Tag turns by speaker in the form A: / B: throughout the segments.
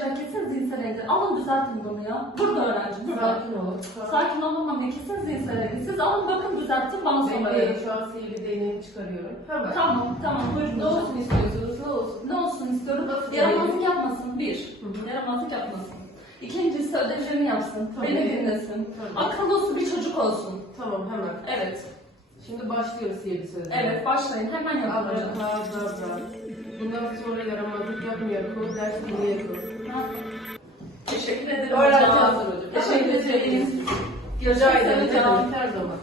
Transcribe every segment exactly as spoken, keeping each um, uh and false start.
A: kesin zihinsel engel. Alın düzeltin bunu ya. Burada öğrenci, burada.
B: Sakin olun.
A: Sakin olmamam kesin zihinsel engel. Siz alın bakın düzeltin bana sonra
B: Bekleyin,
A: verin.
B: şu an sihirli değneğimi çıkarıyorum. Hemen.
A: Tamam, tamam buyurun.
B: Ne olsun istiyorsunuz? Ne olsun?
A: Ne olsun istiyorum?
B: Nasıl
A: Yaramazlık yapmasın. Bir,
B: Hı hı.
A: yaramazlık yapmasın. İkincisi ödevlerini yapsın.
B: Tabii.
A: Beni dinlesin.
B: Tabii.
A: Akıllı uslu bir çocuk olsun.
B: Tamam, hemen.
A: Evet.
B: Şimdi başlıyoruz sihirli sözler.
A: Evet başlayın. Hemen yapın hocam.
B: Abrakadabra. Bundan sonra yaramazlık yapmayalım. Ders dinleyelim.
A: Teşekkür ederim
B: Öğrenci
A: hocam.
B: hazır hocam.
A: Teşekkür ederiz.
B: Rica
A: Görüşmek
B: ederim
A: üzere hocam.
B: hocam. Her zaman.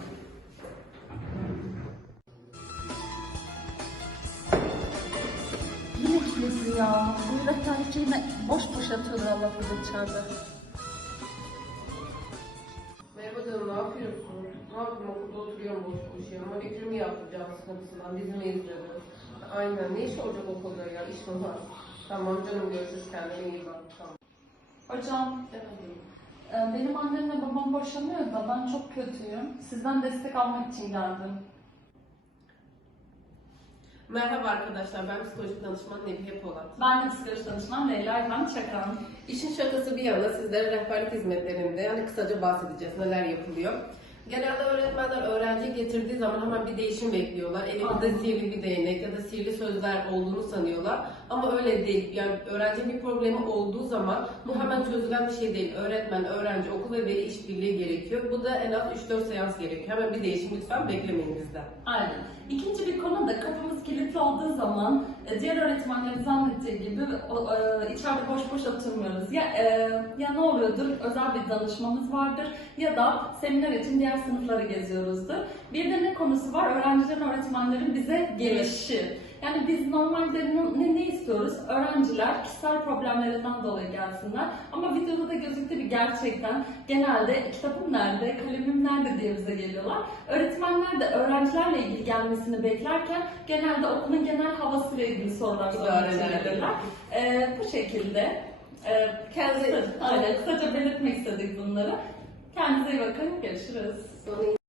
A: Yine kilitli ya. Bu rehberlikçi yine boş boş yatıyorlar Allah bilir içeride.
B: Merhaba canım, ne yapıyorsun? Ne yapayım, okulda oturuyorum boş boş ya. Manikürümü yapacağım sıkıntısından, dizimi izliyorum. Aynen, ne iş olacak okulda ya, iş mi var? Tamam canım, görüşürüz, kendine iyi bak. Tamam.
A: Hocam, e, benim annemle babam boşanıyor da ben çok kötüyüm. Sizden destek almak için geldim.
B: Merhaba arkadaşlar, ben psikolojik danışman Nebihe Polat.
A: Ben de psikoloji danışman Leyla İlhan Çakan.
B: İşin şakası bir yana sizlere rehberlik hizmetlerinde yani kısaca bahsedeceğiz neler yapılıyor. Genelde öğretmenler öğrenciyi getirdiği zaman hemen bir değişim bekliyorlar. Elinde sihirli bir değnek ya da sihirli sözler olduğunu sanıyorlar. Ama öyle değil. Yani öğrencinin bir problemi olduğu zaman bu hemen çözülen bir şey değil. Öğretmen, öğrenci, okul ve veli işbirliği gerekiyor. Bu da en az üç dört seans gerekiyor. Hemen bir değişim lütfen beklemeyin bizden.
A: Aynen. İkinci bir konu da kapımız kilitli olduğu zaman e, diğer öğretmenlerin zannettiği gibi o, e, içeride boş boş oturmuyoruz. Ya, e, ya ne oluyordur? Özel bir danışmamız vardır ya da seminer için diğer sınıfları geziyoruzdur. Bir de ne konusu var? Öğrencilerin, öğretmenlerin bize gelişi. Yani biz normalde ne, ne istiyoruz? Öğrenciler kişisel problemlerinden dolayı gelsinler. Ama videoda da gözüktüğü gibi gerçekten genelde kitabım nerede, kalemim nerede diye bize geliyorlar. Öğretmenler de öğrencilerle ilgili gelmesini beklerken genelde okulun genel havasıyla ilgili sorular sormak için gelirler. Ee, bu şekilde e, kendinize, aynen, kısaca belirtmek istedik bunları. Kendinize iyi bakın, görüşürüz.